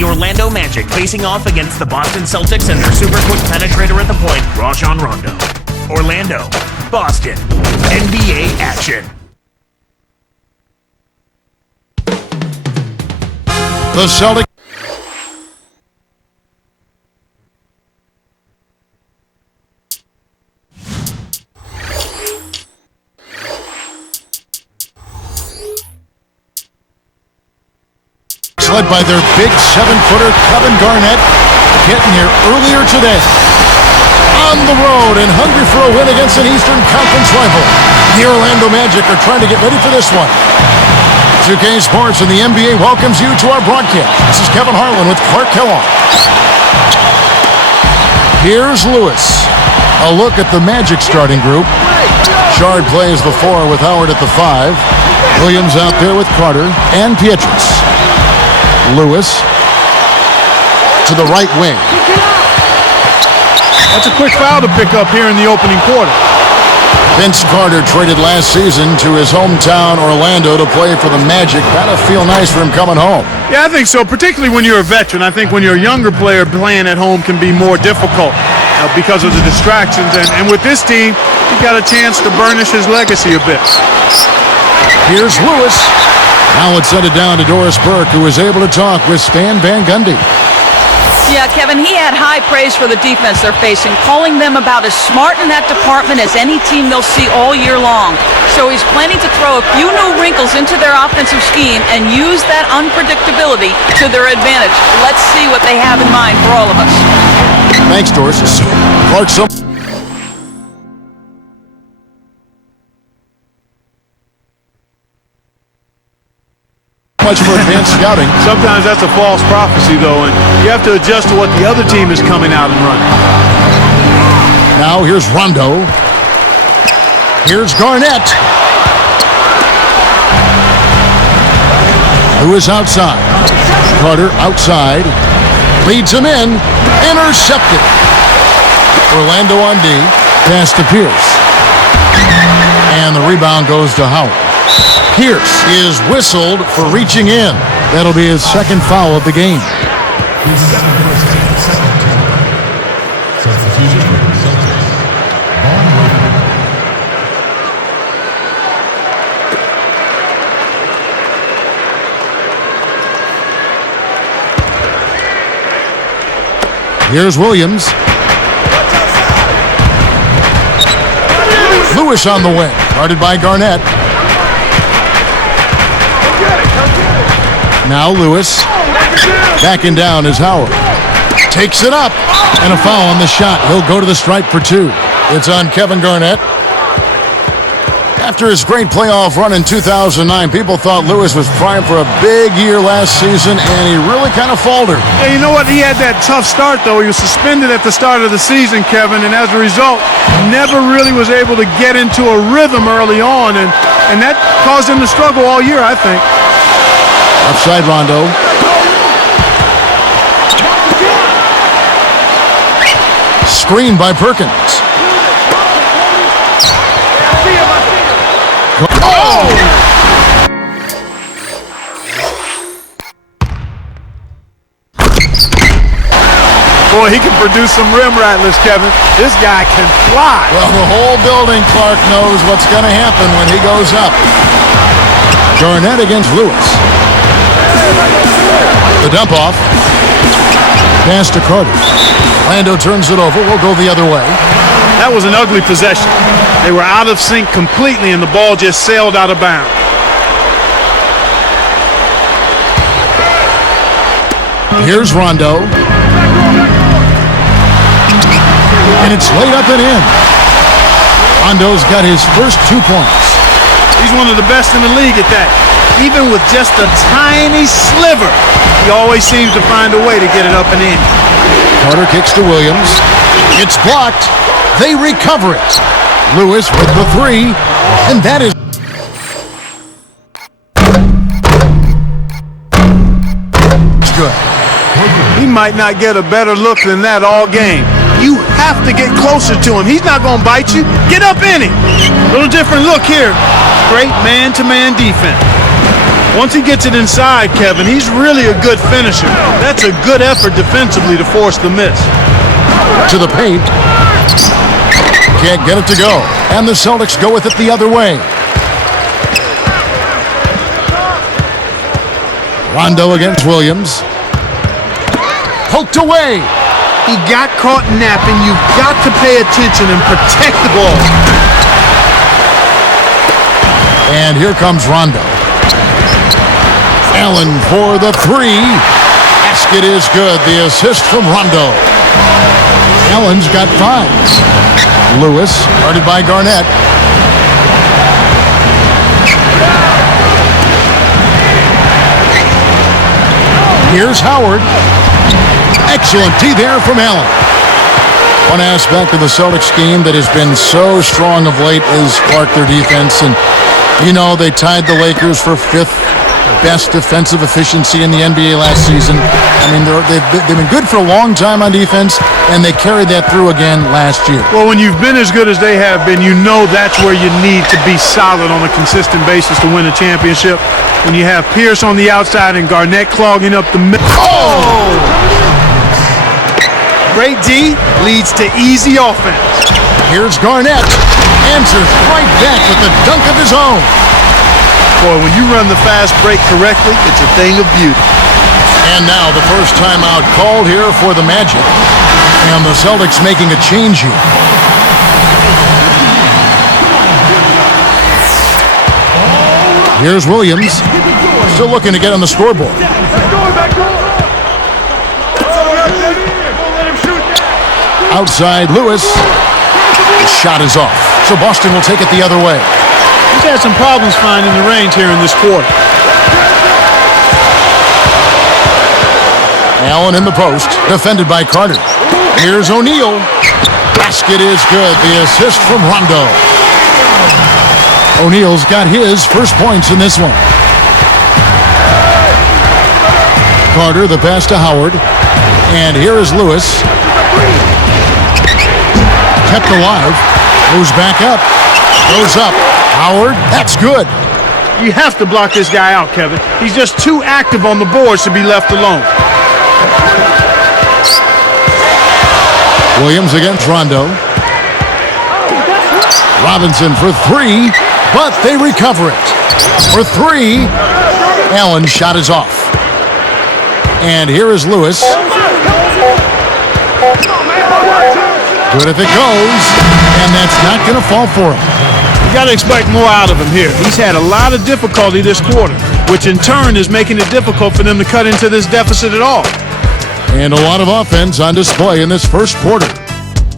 The Orlando Magic facing off against the Boston Celtics and their super quick penetrator at the point, Rashard Rondo. Orlando, Boston, NBA action. The Celtics. Led by their big 7-footer Kevin Garnett, getting here earlier today. On the road and hungry for a win against an Eastern Conference rival. The Orlando Magic are trying to get ready for this one. 2K Sports and the NBA welcomes you to our broadcast. This is Kevin Harlan with Clark Kellogg. Here's Lewis. A look at the Magic starting group. Rashard plays the 4 with Howard at the 5. Williams out there with Carter and Pietrus. Lewis to the right wing. That's a quick foul to pick up here in the opening quarter. Vince Carter traded last season to his hometown Orlando to play for the Magic. Gotta feel nice for him coming home. Yeah, I think so, particularly when you're a veteran. I think when you're a younger player, playing at home can be more difficult because of the distractions. And with this team, he got a chance to burnish his legacy a bit. Here's Lewis. Now let's send it down to Doris Burke, who was able to talk with Stan Van Gundy. Yeah, Kevin, he had high praise for the defense they're facing, calling them about as smart in that department as any team they'll see all year long. So he's planning to throw a few new wrinkles into their offensive scheme and use that unpredictability to their advantage. Let's see what they have in mind for all of us. Thanks, Doris. Clark, so much for advanced scouting. Sometimes that's a false prophecy, though, and you have to adjust to what the other team is coming out and running. Now here's Rondo. Here's Garnett. Who is outside? Carter outside. Leads him in. Intercepted. Orlando on D. Pass to Pierce. And the rebound goes to Howard. Pierce is whistled for reaching in. That'll be his second foul of the game. Here's Williams. Lewis on the wing, guarded by Garnett. Now Lewis. Backing down is Howard. Takes it up. And a foul on the shot. He'll go to the stripe for 2. It's on Kevin Garnett. After his great playoff run in 2009, people thought Lewis was primed for a big year last season, and he really kind of faltered. Yeah, you know what? He had that tough start, though. He was suspended at the start of the season, Kevin, and as a result, never really was able to get into a rhythm early on, and that caused him to struggle all year, I think. Outside Rondo. Screen by Perkins. Oh! Boy, he can produce some rim rattlers, Kevin. This guy can fly. Well, the whole building, Clark, knows what's going to happen when he goes up. Garnett against Lewis. The dump off. Pass to Carter. Orlando turns it over. We'll go the other way. That was an ugly possession. They were out of sync completely, and the ball just sailed out of bounds. Here's Rondo. And it's laid up and in. Rondo's got his first 2 points. He's one of the best in the league at that. Even with just a tiny sliver, he always seems to find a way to get it up and in. Carter kicks to Williams. It's blocked. They recover it. Lewis with the 3. And that is good. He might not get a better look than that all game. You have to get closer to him. He's not going to bite you. Get up in him. Little different look here. Great man-to-man defense. Once he gets it inside, Kevin, he's really a good finisher. That's a good effort defensively to force the miss. To the paint. Can't get it to go. And the Celtics go with it the other way. Rondo against Williams. Poked away. He got caught napping. You've got to pay attention and protect the ball. And here comes Rondo. Allen for the three. Basket is good. The assist from Rondo. Allen's got 5. Lewis, guarded by Garnett. Here's Howard. Excellent D there from Allen. One aspect of the Celtics game that has been so strong of late is Clark, their defense. And, you know, they tied the Lakers for 5th best defensive efficiency in the NBA last season. I mean, they've been good for a long time on defense, and they carried that through again last year. Well, when you've been as good as they have been, you know that's where you need to be solid on a consistent basis to win a championship. When you have Pierce on the outside and Garnett clogging up the middle. Oh! Great D leads to easy offense. Here's Garnett. Answers right back with the dunk of his own. Boy, when you run the fast break correctly, it's a thing of beauty. And now the first timeout called here for the Magic. And the Celtics making a change here. Here's Williams. Still looking to get on the scoreboard. Outside Lewis. The shot is off. So Boston will take it the other way. He's had some problems finding the range here in this quarter. Allen in the post, defended by Carter. Here's O'Neal. Basket is good. The assist from Rondo. O'Neal's got his first points in this one. Carter, the pass to Howard. And here is Lewis. Kept alive. Moves back up. Goes up. Howard, that's good. You have to block this guy out, Kevin. He's just too active on the boards to be left alone. Williams against Rondo. Robinson for 3, but they recover it. For 3, Allen's shot is off. And here is Lewis. Good if it goes, and that's not going to fall for him. You got to expect more out of him here. He's had a lot of difficulty this quarter, which in turn is making it difficult for them to cut into this deficit at all. And a lot of offense on display in this first quarter.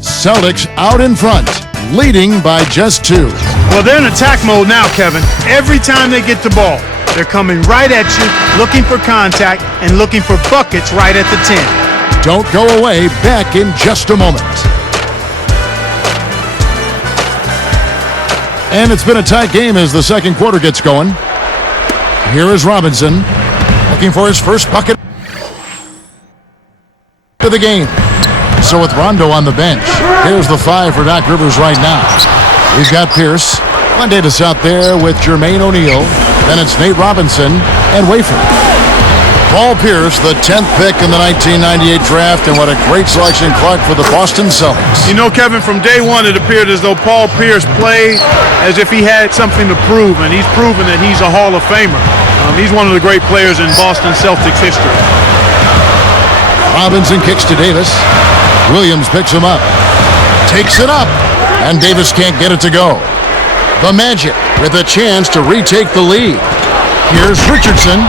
Celtics out in front, leading by just 2. Well, they're in attack mode now, Kevin. Every time they get the ball, they're coming right at you, looking for contact, and looking for buckets right at the 10. Don't go away. Back in just a moment. And it's been a tight game as the second quarter gets going. Here is Robinson, looking for his first bucket of the game. So with Rondo on the bench, here's the 5 for Doc Rivers right now. He's got Pierce, Glenn Davis out there with Jermaine O'Neal. Then it's Nate Robinson and Wafer. Paul Pierce, the 10th pick in the 1998 draft, and what a great selection, Clark, for the Boston Celtics. You know, Kevin, from day one it appeared as though Paul Pierce played as if he had something to prove, and he's proven that he's a Hall of Famer. He's one of the great players in Boston Celtics history. Robinson kicks to Davis. Williams picks him up. Takes it up, and Davis can't get it to go. The Magic with a chance to retake the lead. Here's Richardson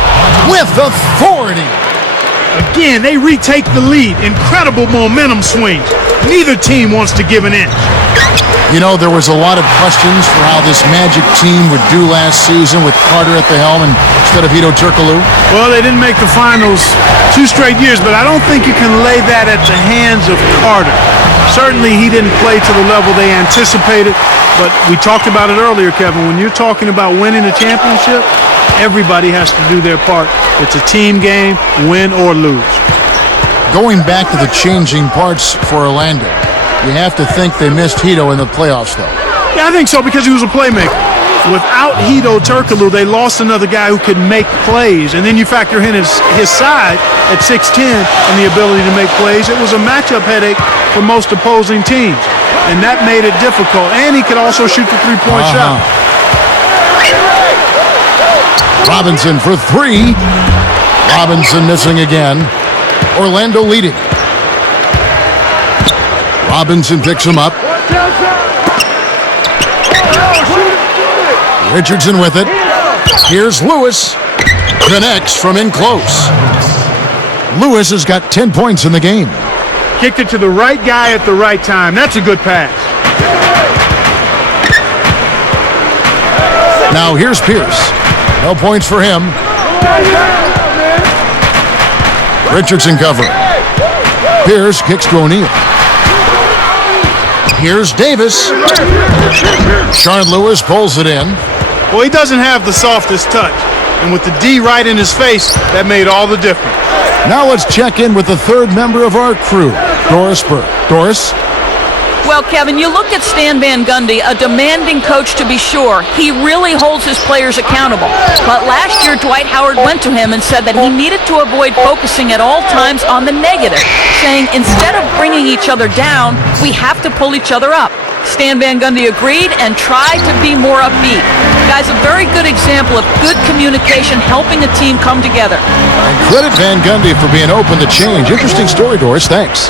with authority. Again, they retake the lead. Incredible momentum swing. Neither team wants to give an inch. You know, there was a lot of questions for how this Magic team would do last season with Carter at the helm instead of Hedo Turkoglu. Well, they didn't make the finals 2 straight years, but I don't think you can lay that at the hands of Carter. Certainly, he didn't play to the level they anticipated, but we talked about it earlier, Kevin. When you're talking about winning a championship, everybody has to do their part. It's a team game, win or lose. Going back to the changing parts for Orlando, you have to think they missed Hedo in the playoffs, though. Yeah, I think so, because he was a playmaker. Without Hedo Turkoglu, they lost another guy who could make plays. And then you factor in his size at 6'10" and the ability to make plays. It was a matchup headache for most opposing teams. And that made it difficult. And he could also shoot the three-point shot. Robinson for three. Robinson missing again. Orlando leading. Robinson picks him up. Richardson with it. Here's Lewis. Connects from in close. Lewis has got 10 points in the game. Kicked it to the right guy at the right time. That's a good pass. Now here's Pierce. No points for him. Richardson covering. Pierce kicks to O'Neal. Here's Davis. Shard Lewis pulls it in. Well, he doesn't have the softest touch. And with the D right in his face, that made all the difference. Now let's check in with the third member of our crew, Doris Burke. Doris? Well, Kevin, you look at Stan Van Gundy, a demanding coach to be sure. He really holds his players accountable. But last year, Dwight Howard went to him and said that he needed to avoid focusing at all times on the negative, saying instead of bringing each other down, we have to pull each other up. Stan Van Gundy agreed and tried to be more upbeat. Guys, a very good example of good communication helping a team come together. And credit Van Gundy for being open to change. Interesting story, Doris. Thanks.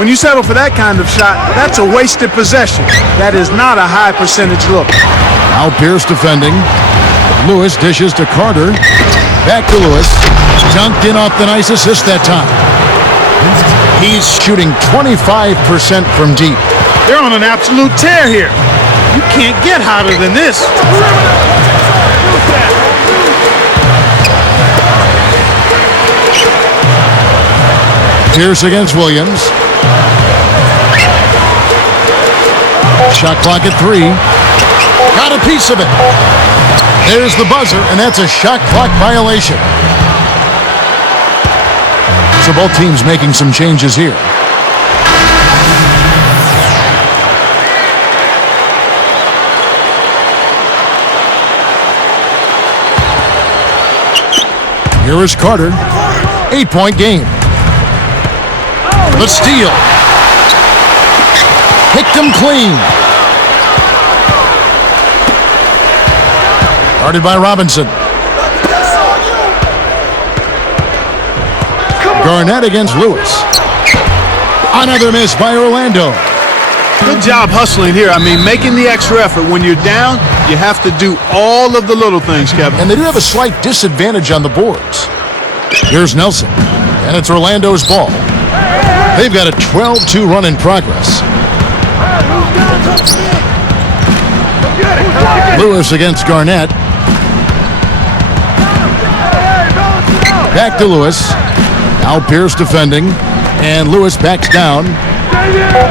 When you settle for that kind of shot, that's a wasted possession. That is not a high percentage look. Now Pierce defending. Lewis dishes to Carter. Back to Lewis. Dunked in off the nice assist that time. He's shooting 25% from deep. They're on an absolute tear here. You can't get hotter than this. Pierce against Williams. Shot clock at 3. Got a piece of it. There's the buzzer, and that's a shot clock violation. So both teams making some changes here. Here is Carter. 8-point game. The steal. Picked him clean. Guarded by Robinson. Garnett against Lewis. Another miss by Orlando. Good job hustling here. I mean, making the extra effort. When you're down, you have to do all of the little things, Kevin. And they do have a slight disadvantage on the boards. Here's Nelson. And it's Orlando's ball. They've got a 12-2 run in progress. Lewis against Garnett. Back to Lewis. Now Pierce defending. And Lewis backs down.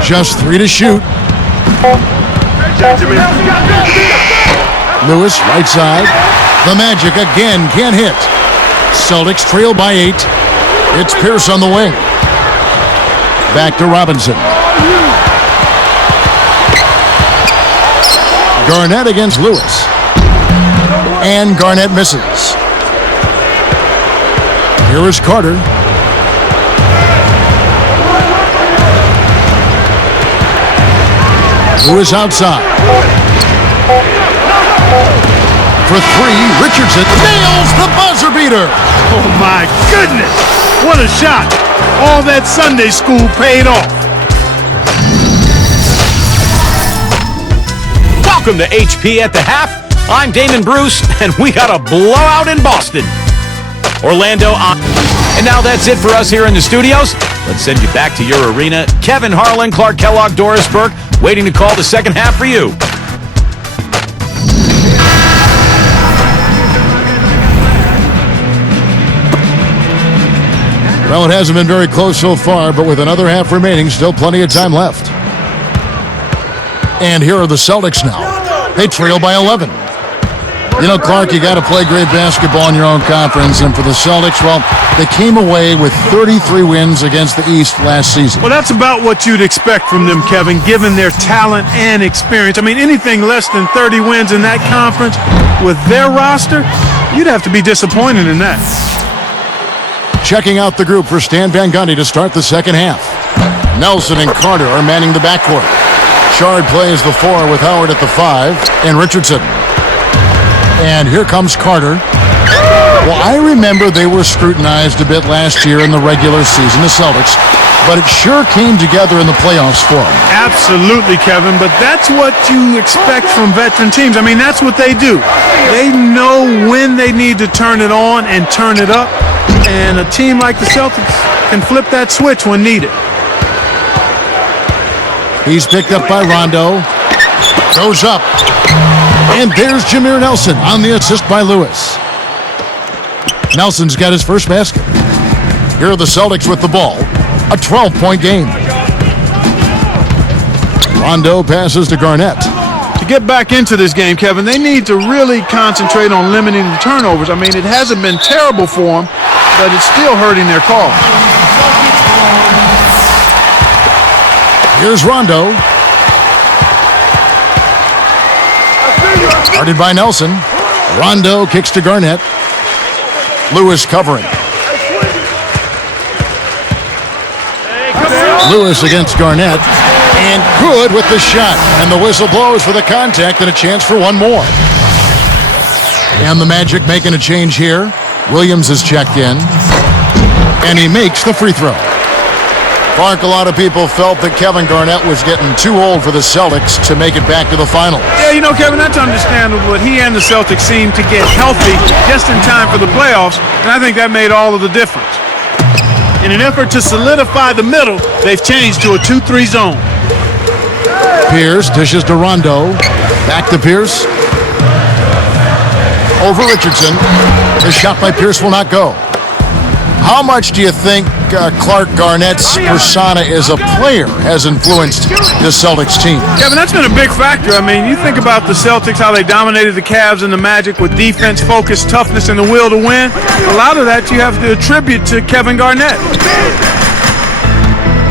Just 3 to shoot. Lewis, right side. The Magic again can't hit. Celtics trail by 8. It's Pierce on the wing. Back to Robinson. Garnett against Lewis. And Garnett misses. Here is Carter. Lewis outside. For 3, Richardson nails the buzzer beater. Oh, my goodness. What a shot. All that Sunday school paid off. Welcome to HP at the Half. I'm Damon Bruce, and we got a blowout in Boston. Orlando on. And now that's it for us here in the studios. Let's send you back to your arena. Kevin Harlan, Clark Kellogg, Doris Burke, waiting to call the second half for you. Well, it hasn't been very close so far, but with another half remaining, still plenty of time left. And here are the Celtics now. They trail by 11. You know, Clark, you got to play great basketball in your own conference. And for the Celtics, well, they came away with 33 wins against the East last season. Well, that's about what you'd expect from them, Kevin, given their talent and experience. I mean, anything less than 30 wins in that conference with their roster, you'd have to be disappointed in that. Checking out the group for Stan Van Gundy to start the second half. Nelson and Carter are manning the backcourt. Rashard plays the 4 with Howard at the 5 and Richardson. And here comes Carter. Well, I remember they were scrutinized a bit last year in the regular season, the Celtics, but it sure came together in the playoffs for them. Absolutely, Kevin, but that's what you expect from veteran teams. I mean, that's what they do. They know when they need to turn it on and turn it up, and a team like the Celtics can flip that switch when needed. He's picked up by Rondo. Goes up. And there's Jameer Nelson on the assist by Lewis. Nelson's got his first basket. Here are the Celtics with the ball. A 12-point game. Rondo passes to Garnett. To get back into this game, Kevin, they need to really concentrate on limiting the turnovers. I mean, it hasn't been terrible for them, but it's still hurting their cause. Here's Rondo. Guarded by Nelson. Rondo kicks to Garnett. Lewis covering. Lewis against Garnett. And good with the shot. And the whistle blows for the contact and a chance for one more. And the Magic making a change here. Williams is checked in. And he makes the free throw. Clark, a lot of people felt that Kevin Garnett was getting too old for the Celtics to make it back to the final. Yeah, you know, Kevin, that's understandable, but he and the Celtics seemed to get healthy just in time for the playoffs, and I think that made all of the difference. In an effort to solidify the middle, they've changed to a 2-3 zone. Pierce dishes to Rondo. Back to Pierce. Over Richardson. The shot by Pierce will not go. How much do you think Clark Garnett's persona as a player has influenced the Celtics team? Kevin, that's been a big factor. I mean, you think about the Celtics, how they dominated the Cavs and the Magic with defense, focus, toughness, and the will to win. A lot of that you have to attribute to Kevin Garnett.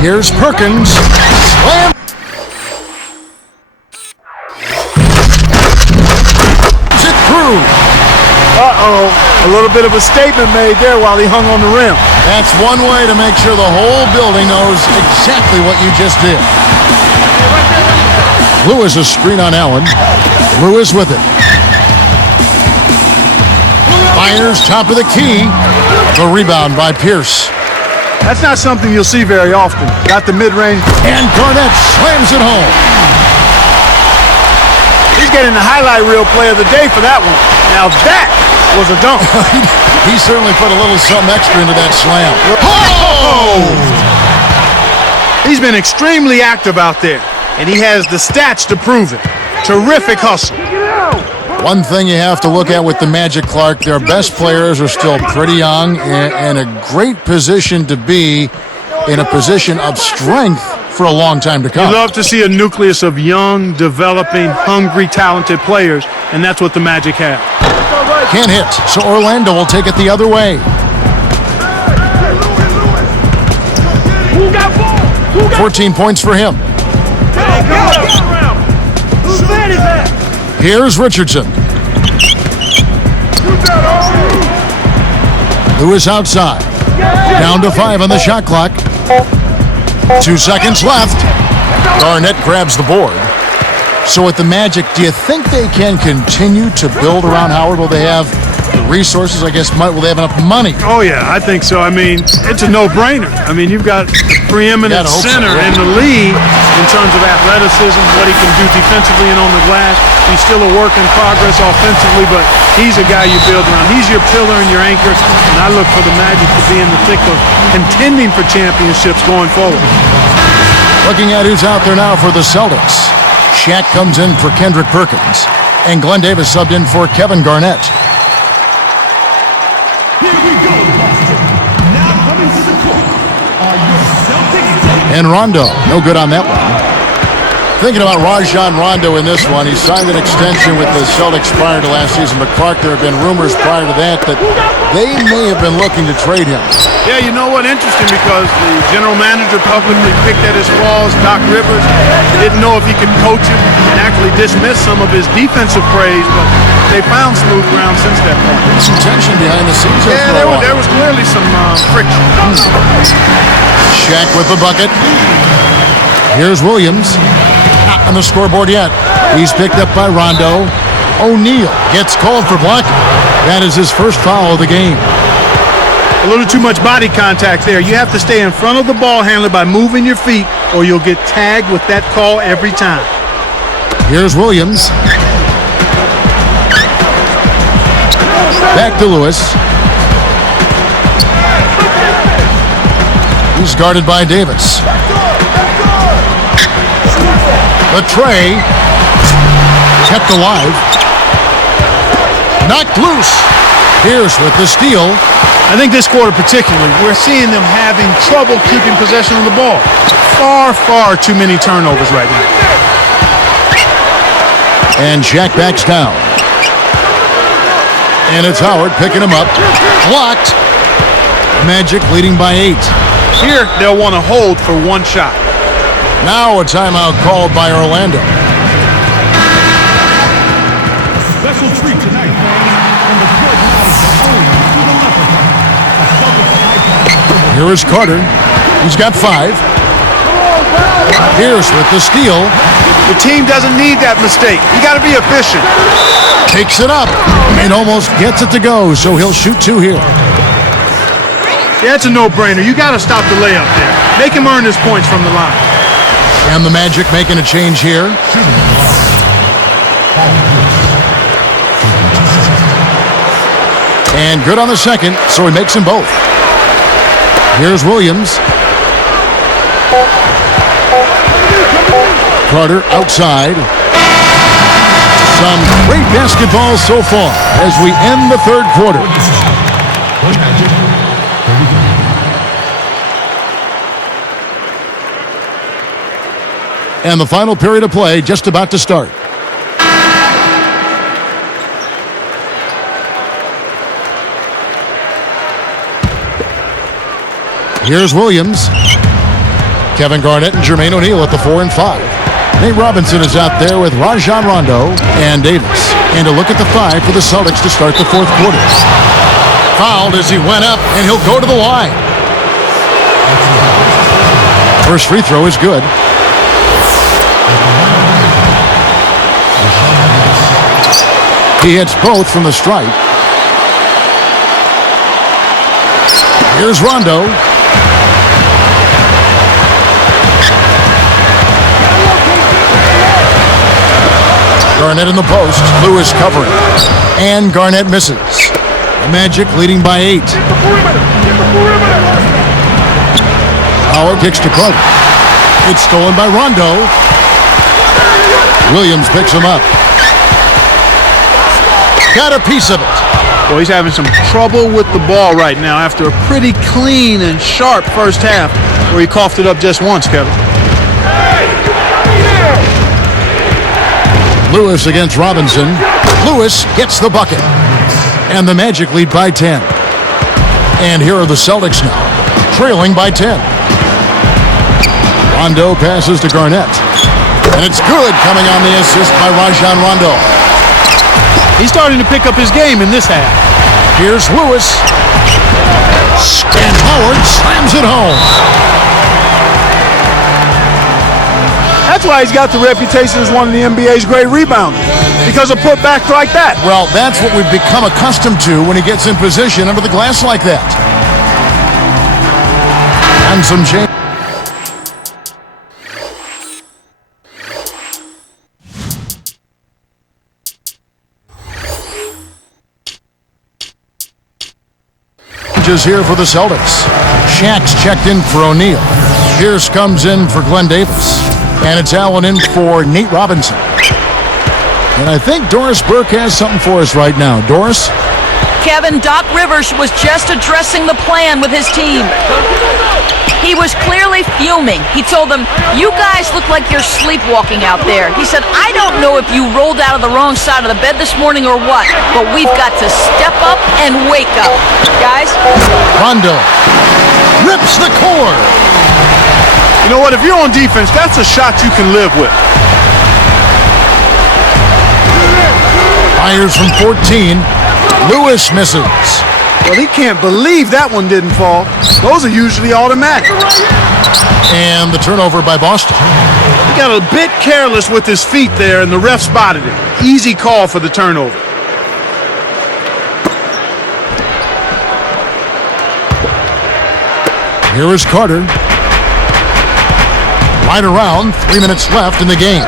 Here's Perkins. Slam. It through. Uh-oh, a little bit of a statement made there while he hung on the rim. That's one way to make sure the whole building knows exactly what you just did. Lewis a screen on Allen. Lewis with it. Fires top of the key. The rebound by Pierce. That's not something you'll see very often. Got the mid-range. And Garnett slams it home. He's getting the highlight reel play of the day for that one. Now that was a dunk. He certainly put a little something extra into that slam. Oh! He's been extremely active out there, and he has the stats to prove it. Terrific hustle. One thing you have to look at with the Magic, Clark, their best players are still pretty young and a great position to be in a position of strength for a long time to come. You love to see a nucleus of young, developing, hungry, talented players, and that's what the Magic have. Can't hit, so Orlando will take it the other way. 14 points for him. Here's Richardson. Lewis outside. Down to 5 on the shot clock. 2 seconds left. Garnett grabs the board. So with the Magic, do you think they can continue to build around Howard? Will they have the resources? I guess, will they have enough money? Oh, yeah, I think so. I mean, it's a no-brainer. I mean, you've got the preeminent center in the league in terms of athleticism, what he can do defensively and on the glass. He's still a work in progress offensively, but he's a guy you build around. He's your pillar and your anchor, and I look for the Magic to be in the thick of contending for championships going forward. Looking at who's out there now for the Celtics. Shaq comes in for Kendrick Perkins, and Glenn Davis subbed in for Kevin Garnett. Here we go, Boston. Now coming to the court are your Celtics. And Rondo, no good on that one. Thinking about Rajon Rondo in this one, he signed an extension with the Celtics prior to last season, but Clark, there have been rumors prior to that they may have been looking to trade him. Yeah, you know what? Interesting, because the general manager publicly picked at his flaws. Doc Rivers didn't know if he could coach him and actually dismiss some of his defensive praise, but they found smooth ground since that point. Some tension behind the scenes. Yeah, there was clearly some friction. Shaq with the bucket. Here's Williams. Not on the scoreboard yet. He's picked up by Rondo. O'Neal gets called for blocking. That is his first foul of the game. A little too much body contact there. You have to stay in front of the ball handler by moving your feet, or you'll get tagged with that call every time. Here's Williams. Back to Lewis. He's guarded by Davis. The tray kept alive. Knocked loose. Pierce with the steal. I think this quarter particularly, we're seeing them having trouble keeping possession of the ball. Far too many turnovers right now. And Shaq backs down. And it's Howard picking him up. Blocked. Magic leading by 8. Here, they'll want to hold for one shot. Now a timeout called by Orlando. Special treat tonight, fans. From the court now is the home to the Leprechaun. A Celtics icon. Here is Carter. He's got 5. Pierce with the steal. The team doesn't need that mistake. You got to be efficient. Takes it up and almost gets it to go, so he'll shoot 2 here. Yeah, it's a no-brainer. You got to stop the layup there. Make him earn his points from the line. And the Magic making a change here. And good on the second, so he makes them both. Here's Williams. Carter outside. Some great basketball so far as we end the third quarter. And the final period of play just about to start. Here's Williams. Kevin Garnett and Jermaine O'Neal at the 4 and 5. Nate Robinson is out there with Rajon Rondo and Davis. And a look at the 5 for the Celtics to start the fourth quarter. Fouled as he went up, and he'll go to the line. First free throw is good. He hits both from the stripe. Here's Rondo. Garnett in the post. Lewis covering. And Garnett misses. The Magic leading by 8. Howard kicks to Carter. It's stolen by Rondo. Williams picks him up. Got a piece of it. Well, he's having some trouble with the ball right now after a pretty clean and sharp first half where he coughed it up just once, Kevin. Lewis against Robinson. Lewis gets the bucket. And the Magic lead by 10. And here are the Celtics now, trailing by 10. Rondo passes to Garnett. And it's good, coming on the assist by Rajon Rondo. He's starting to pick up his game in this half. Here's Lewis. And Howard slams it home. That's why he's got the reputation as one of the NBA's great rebounders, because of putbacks like that. Well, that's what we've become accustomed to when he gets in position under the glass like that. And some change. Here for the Celtics. Shaq's checked in for O'Neal. Pierce comes in for Glenn Davis. And it's Allen in for Nate Robinson. And I think Doris Burke has something for us right now. Doris? Kevin, Doc Rivers was just addressing the plan with his team. He was clearly fuming. He told them, "You guys look like you're sleepwalking out there." He said, "I don't know if you rolled out of the wrong side of the bed this morning or what, but we've got to step up and wake up." Guys? Rondo rips the cord. You know what? If you're on defense, that's a shot you can live with. Fires from 14. Lewis misses. Well, he can't believe that one didn't fall. Those are usually automatic. And the turnover by Boston. He got a bit careless with his feet there, and the ref spotted it. Easy call for the turnover. Here is Carter. Right around, 3 minutes left in the game.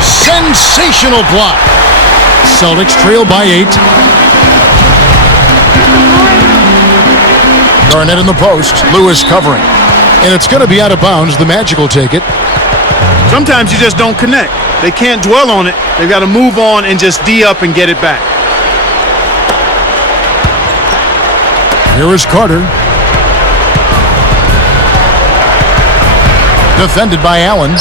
Sensational block. Celtics trail by 8. Garnett in the post. Lewis covering. And it's going to be out of bounds. The Magic will take it. Sometimes you just don't connect. They can't dwell on it. They've got to move on and just D up and get it back. Here is Carter. Defended by Allen.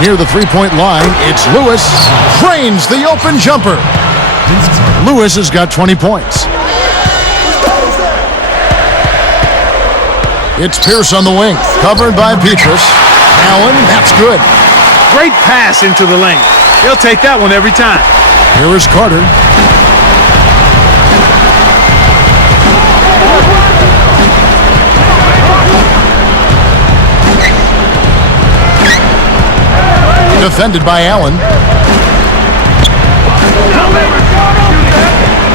Near the three-point line, it's Lewis. Drains the open jumper. Lewis has got 20 points. It's Pierce on the wing, covered by Petrus. Allen, that's good. Great pass into the lane. He'll take that one every time. Here is Carter. Defended by Allen.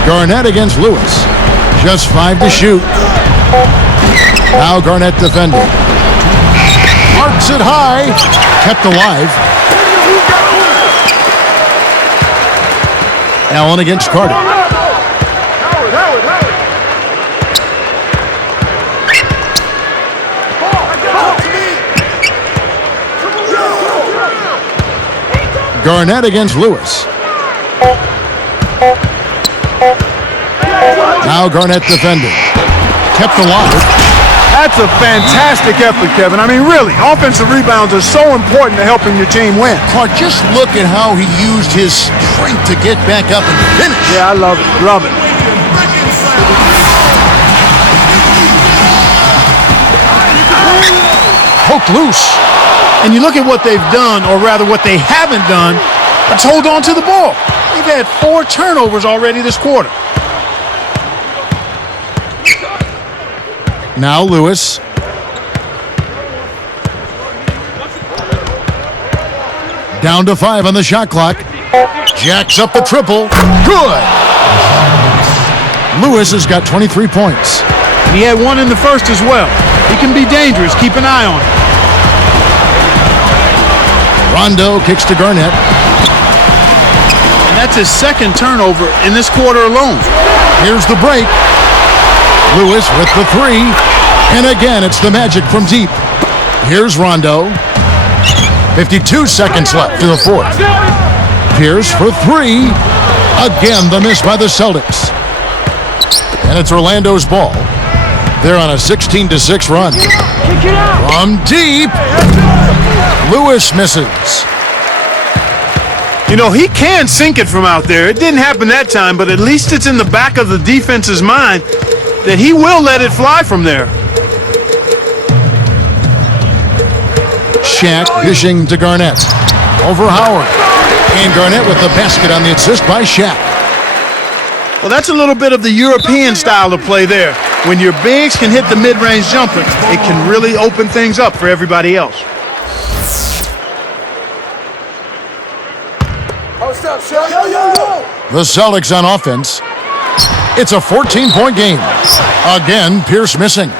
Garnett against Lewis. Just 5 to shoot. Now Garnett defending. Marks it high. Kept alive. Allen against Carter. Garnett against Lewis. Now Garnett defending. Kept alive. That's a fantastic effort, Kevin. I mean, really, offensive rebounds are so important to helping your team win. Clark, just look at how he used his strength to get back up and finish. Yeah, I love it. Love it. Poked loose. And you look at what they've done, or rather what they haven't done. Let's hold on to the ball. They've had 4 turnovers already this quarter. Now Lewis. Down to 5 on the shot clock. Jacks up the triple. Good. Lewis has got 23 points. And he had 1 in the first as well. He can be dangerous. Keep an eye on him. Rondo kicks to Garnett. And that's his 2nd turnover in this quarter alone. Here's the break. Lewis with the 3. And again, it's the Magic from deep. Here's Rondo. 52 seconds left in the 4th. Pierce for 3. Again, the miss by the Celtics. And it's Orlando's ball. They're on a 16-6 run. From deep. Lewis misses. You know, he can sink it from out there. It didn't happen that time, but at least it's in the back of the defense's mind that he will let it fly from there. Shaq dishing to Garnett. Over Howard. And Garnett with the basket on the assist by Shaq. Well, that's a little bit of the European style of play there. When your bigs can hit the mid-range jumper, it can really open things up for everybody else. The Celtics on offense. It's a 14-point game. Again, Pierce missing.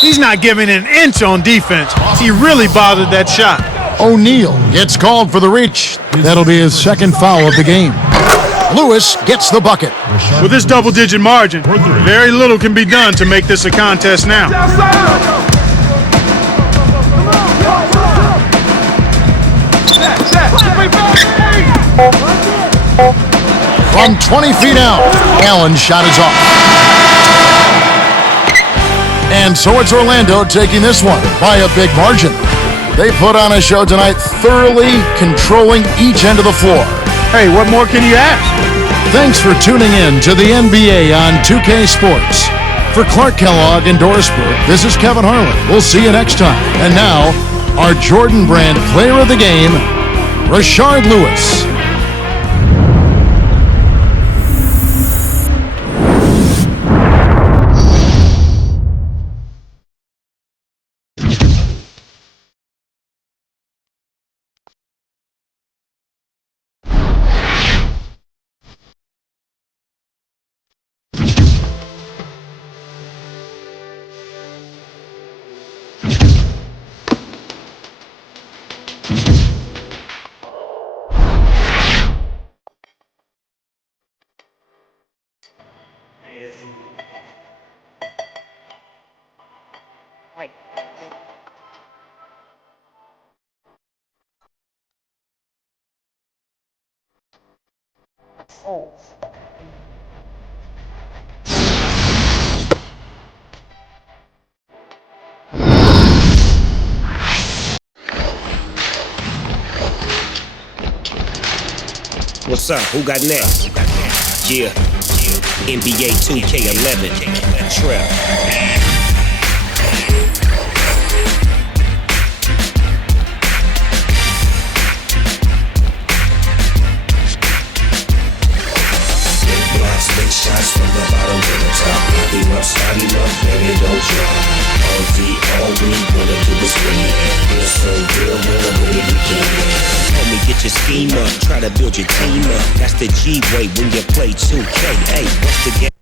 He's not giving an inch on defense. He really bothered that shot. O'Neal gets called for the reach. That'll be his 2nd foul of the game. Lewis gets the bucket. With this double-digit margin, very little can be done to make this a contest now. From 20 feet out, Allen's shot is off. And so it's Orlando taking this one by a big margin. They put on a show tonight, thoroughly controlling each end of the floor. Hey, what more can you ask? Thanks for tuning in to the NBA on 2K Sports. For Clark Kellogg and Doris Burke, this is Kevin Harlan. We'll see you next time. And now, our Jordan Brand Player of the Game, Rashard Lewis. What's up? Who got next? Yeah. NBA 2K11. Trap. Big shots from the bottom to the top. Start him up, baby, don't drop. All we wanna do is win. Feel so good when I'm ready to begin. Homie, get your scheme up, try to build your team up. That's the G way when you play 2K. Hey, what's the game?